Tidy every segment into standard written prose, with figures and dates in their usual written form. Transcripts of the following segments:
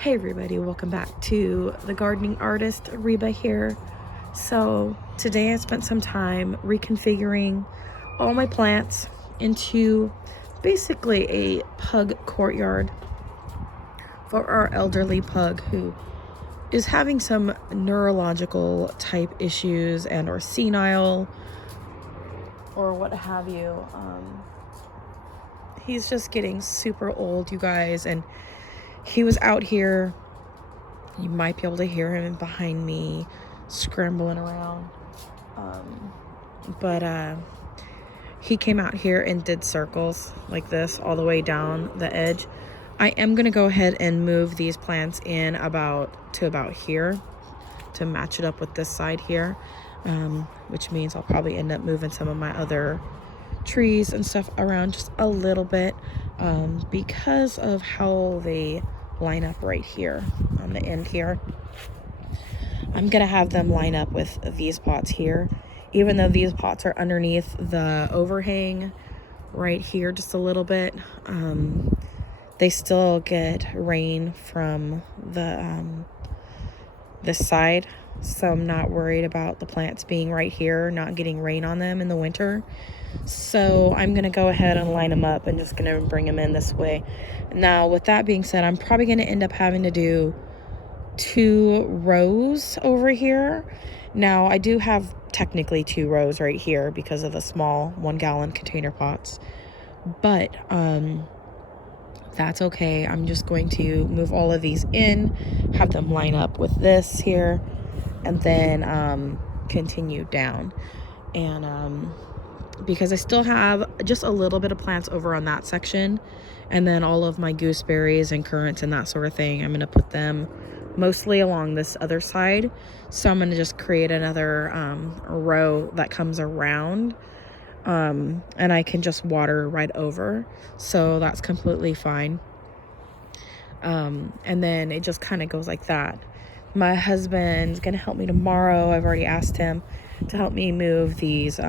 Hey everybody, welcome back to the gardening artist. Reba here. So today I spent some time reconfiguring all my plants into basically a pug courtyard for our elderly pug who is having some neurological type issues and or senile or what have you. He's just getting super old, you guys, and he was out here. You might be able to hear him behind me scrambling around. But he came out here and did circles like this all the way down the edge. I am going to go ahead and move these plants in about here to match it up with this side here, which means I'll probably end up moving some of my other trees and stuff around just a little bit because of how they line up right here on the end here. I'm gonna have them line up with these pots here, even though these pots are underneath the overhang right here just a little bit. They still get rain from the this side, so I'm not worried about the plants being right here not getting rain on them in the winter. So I'm gonna go ahead and line them up and just gonna bring them in this way. Now with that being said, I'm probably gonna end up having to do 2 rows over here. Now I do have technically 2 rows right here because of the small 1-gallon container pots, but that's okay. I'm just going to move all of these in, have them line up with this here, and then continue down. And because I still have just a little bit of plants over on that section, and then all of my gooseberries and currants and that sort of thing, I'm going to put them mostly along this other side. So I'm going to just create another row that comes around, and I can just water right over, so that's completely fine. And then it just kind of goes like that. My husband's going to help me tomorrow. I've already asked him to help me move these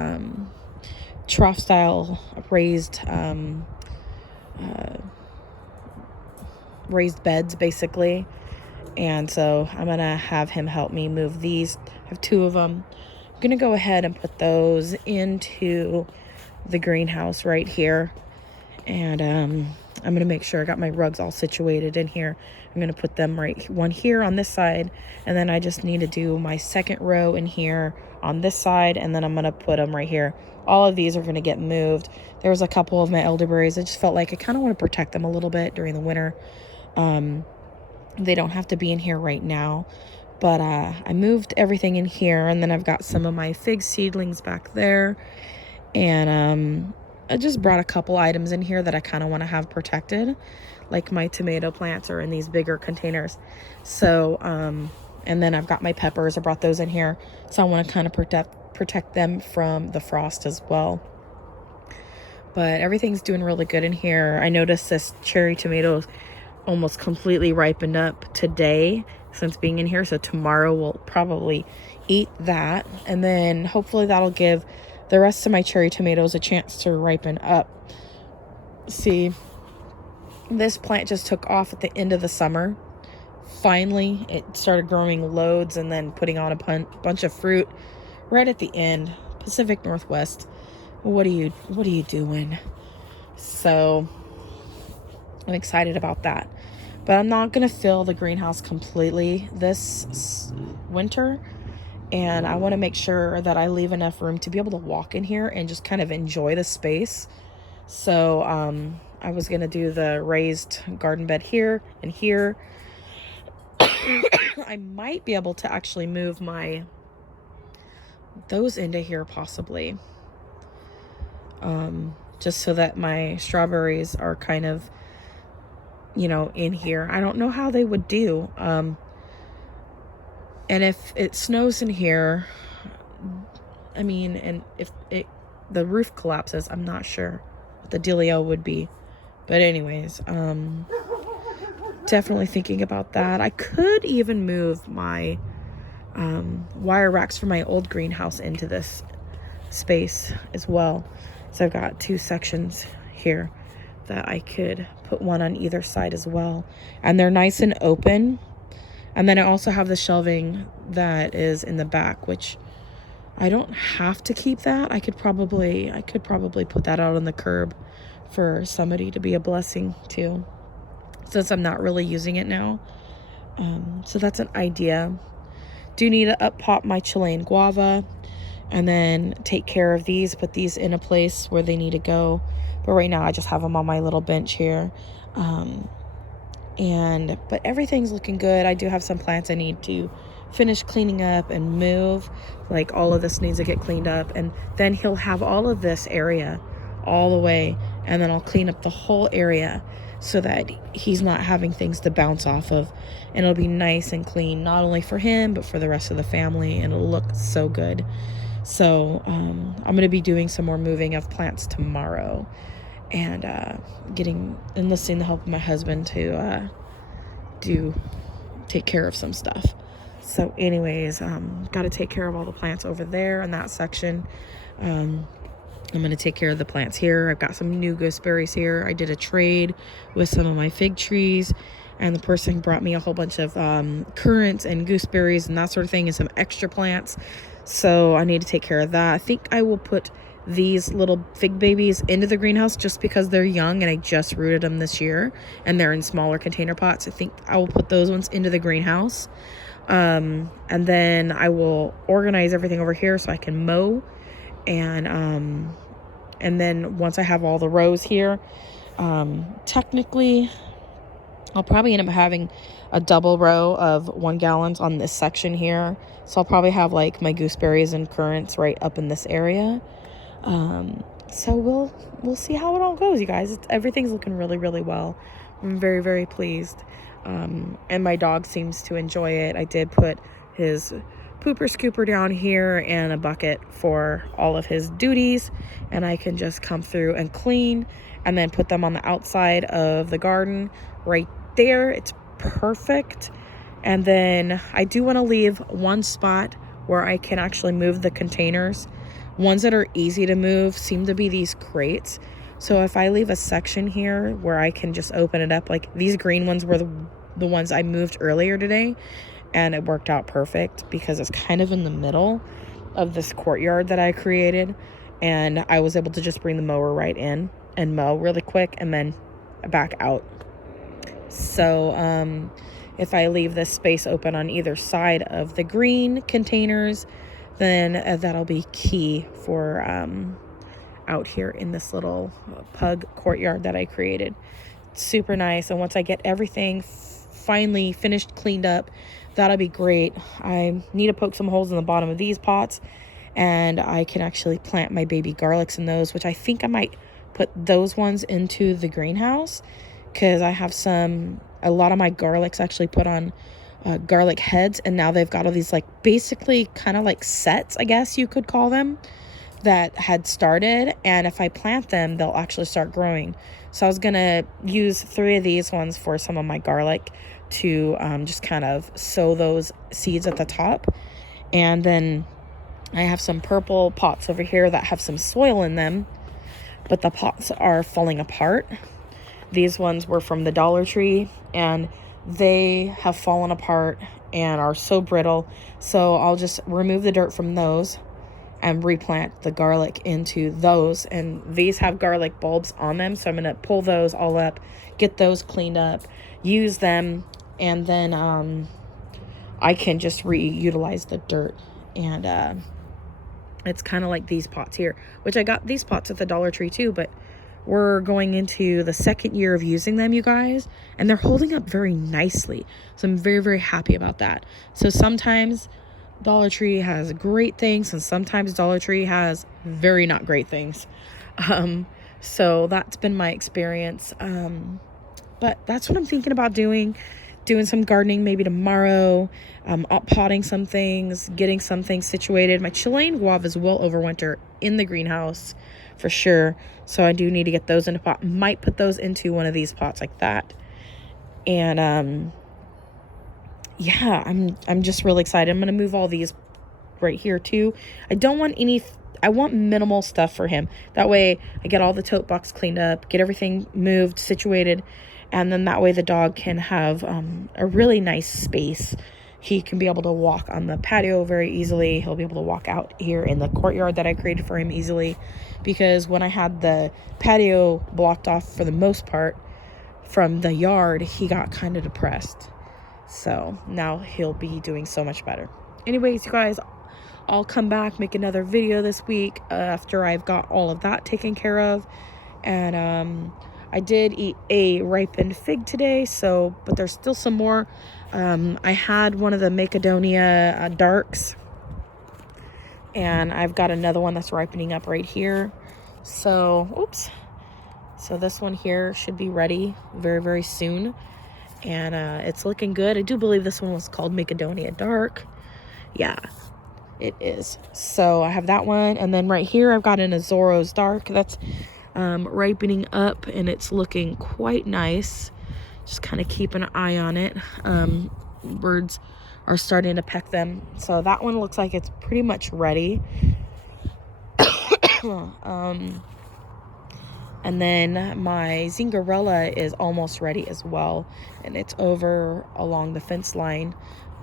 trough style raised beds basically, and so I'm gonna have him help me move these. I have 2 of them. I'm gonna go ahead and put those into the greenhouse right here, and I'm gonna make sure I got my rugs all situated in here. I'm gonna put them one here on this side, and then I just need to do my second row in here on this side, and then I'm gonna put them right here. All of these are gonna get moved. There was a couple of my elderberries. I just felt like I kind of want to protect them a little bit during the winter. They don't have to be in here right now, but I moved everything in here, and then I've got some of my fig seedlings back there, and I just brought a couple items in here that I kind of want to have protected, like my tomato plants are in these bigger containers. So and then I've got my peppers. I brought those in here, so I want to kind of protect them from the frost as well. But everything's doing really good in here. I noticed this cherry tomato almost completely ripened up today since being in here, so tomorrow we'll probably eat that, and then hopefully that'll give the rest of my cherry tomatoes a chance to ripen up. See, this plant just took off at the end of the summer. Finally it started growing loads and then putting on a bunch of fruit right at the end. Pacific Northwest, what are you doing? So I'm excited about that, but I'm not gonna fill the greenhouse completely this winter, and I want to make sure that I leave enough room to be able to walk in here and just kind of enjoy the space. So I was gonna do the raised garden bed here and here. I might be able to actually move those into here possibly, just so that my strawberries are kind of, in here. I don't know how they would do. And if it snows in here, and if the roof collapses, I'm not sure what the dealio would be. But anyways, definitely thinking about that. I could even move my wire racks from my old greenhouse into this space as well. So I've got 2 sections here that I could put one on either side as well. And they're nice and open. And then I also have the shelving that is in the back, which I don't have to keep that. I could probably put that out on the curb for somebody to be a blessing to, since I'm not really using it now. So that's an idea. Do need to up pot my Chilean guava and then take care of these, put these in a place where they need to go. But right now I just have them on my little bench here. But everything's looking good. I do have some plants I need to finish cleaning up and move. Like all of this needs to get cleaned up, and then he'll have all of this area all the way, and then I'll clean up the whole area so that he's not having things to bounce off of, and it'll be nice and clean, not only for him but for the rest of the family, and it'll look so good. So I'm going to be doing some more moving of plants tomorrow, and enlisting the help of my husband to take care of some stuff. So anyways, got to take care of all the plants over there in that section. I'm going to take care of the plants here. I've got some new gooseberries here. I did a trade with some of my fig trees, and the person brought me a whole bunch of currants and gooseberries and that sort of thing, and some extra plants. So I need to take care of that. I think I will put these little fig babies into the greenhouse just because they're young and I just rooted them this year and they're in smaller container pots. I think I will put those ones into the greenhouse. And then I will organize everything over here so I can mow. And then once I have all the rows here, technically I'll probably end up having a double row of 1 gallons on this section here. So I'll probably have like my gooseberries and currants right up in this area. So we'll see how it all goes, you guys. Everything's looking really, really well. I'm very, very pleased. And my dog seems to enjoy it. I did put his pooper scooper down here and a bucket for all of his duties, and I can just come through and clean and then put them on the outside of the garden right there. It's perfect. And then I do want to leave one spot where I can actually move the containers. Ones that are easy to move seem to be these crates. So if I leave a section here where I can just open it up, like these green ones were the ones I moved earlier today, and it worked out perfect because it's kind of in the middle of this courtyard that I created, and I was able to just bring the mower right in and mow really quick and then back out. So if I leave this space open on either side of the green containers, then that'll be key for out here in this little pug courtyard that I created. It's super nice. And once I get everything finally finished, cleaned up, that'll be great. I need to poke some holes in the bottom of these pots, and I can actually plant my baby garlics in those, which I think I might put those ones into the greenhouse, because I have a lot of my garlics actually put on garlic heads, and now they've got all these like basically kind of like sets, I guess you could call them, that had started, and if I plant them they'll actually start growing. So I was gonna use 3 of these ones for some of my garlic to just kind of sow those seeds at the top. And then I have some purple pots over here that have some soil in them, but the pots are falling apart. These ones were from the Dollar Tree, and they have fallen apart and are so brittle. So I'll just remove the dirt from those and replant the garlic into those. And these have garlic bulbs on them, so I'm going to pull those all up, get those cleaned up, use them, and then I can just reutilize the dirt. And it's kind of like these pots here, which I got these pots at the Dollar Tree too, but we're going into the 2nd year of using them, you guys, and they're holding up very nicely. So I'm very, very happy about that. So sometimes Dollar Tree has great things, and sometimes Dollar Tree has very not great things. So that's been my experience. But that's what I'm thinking about doing some gardening maybe tomorrow, up potting some things, getting some things situated. My Chilean guavas will overwinter in the greenhouse for sure. So I do need to get those in a pot. Might put those into one of these pots like that. And yeah, I'm just really excited. I'm going to move all these right here too. I don't want any I want minimal stuff for him. That way I get all the tote box cleaned up, get everything moved, situated, and then that way the dog can have a really nice space. He can be able to walk on the patio very easily. He'll be able to walk out here in the courtyard that I created for him easily, because when I had the patio blocked off for the most part from the yard, he got kind of depressed. So now he'll be doing so much better. Anyways, you guys, I'll come back, make another video this week after I've got all of that taken care of. And I did eat a ripened fig today, but there's still some more. I had one of the Macedonia darks, and I've got another one that's ripening up right here. So this one here should be ready very, very soon, and it's looking good. I do believe this one was called Macedonia dark. Yeah, it is. So I have that one, and then right here I've got an Azoro's dark that's ripening up, and it's looking quite nice. Just kind of keep an eye on it. Birds are starting to peck them, so that one looks like it's pretty much ready. And then my Zingarella is almost ready as well, and it's over along the fence line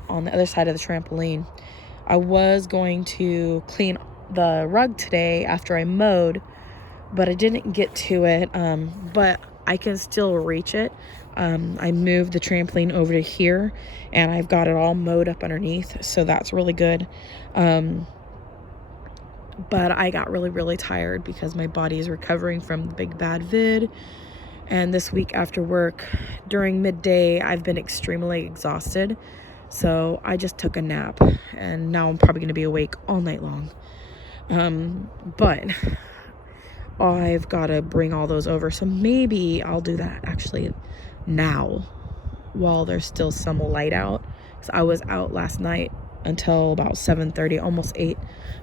on the other side of the trampoline. I was going to clean the rug today after I mowed, but I didn't get to it. But I can still reach it. I moved the trampoline over to here, and I've got it all mowed up underneath, so that's really good. But I got really, really tired because my body is recovering from the big bad vid. And this week after work, during midday, I've been extremely exhausted. So I just took a nap, and now I'm probably going to be awake all night long. But I've got to bring all those over. So maybe I'll do that actually now while there's still some light out. So I was out last night until about 7:30, almost 8,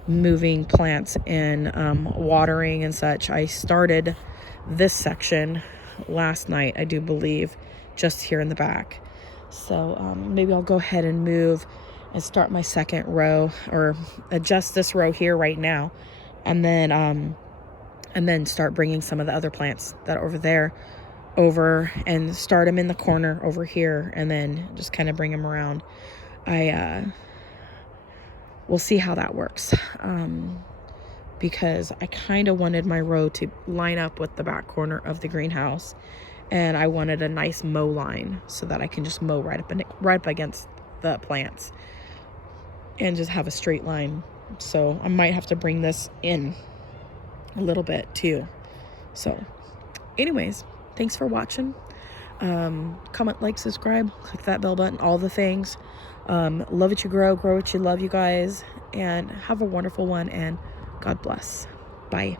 moving plants and watering and such. I started this section last night, I do believe, just here in the back. So maybe I'll go ahead and move and start my second row, or adjust this row here right now, and then start bringing some of the other plants that are over there over and start them in the corner over here, and then just kind of bring them around. We'll see how that works, because I kind of wanted my row to line up with the back corner of the greenhouse, and I wanted a nice mow line so that I can just mow right up against the plants and just have a straight line. So I might have to bring this in a little bit too. So anyways, thanks for watching. Comment, like, subscribe, click that bell button, all the things. Love what you grow what you love, you guys, and have a wonderful one, and God bless. Bye.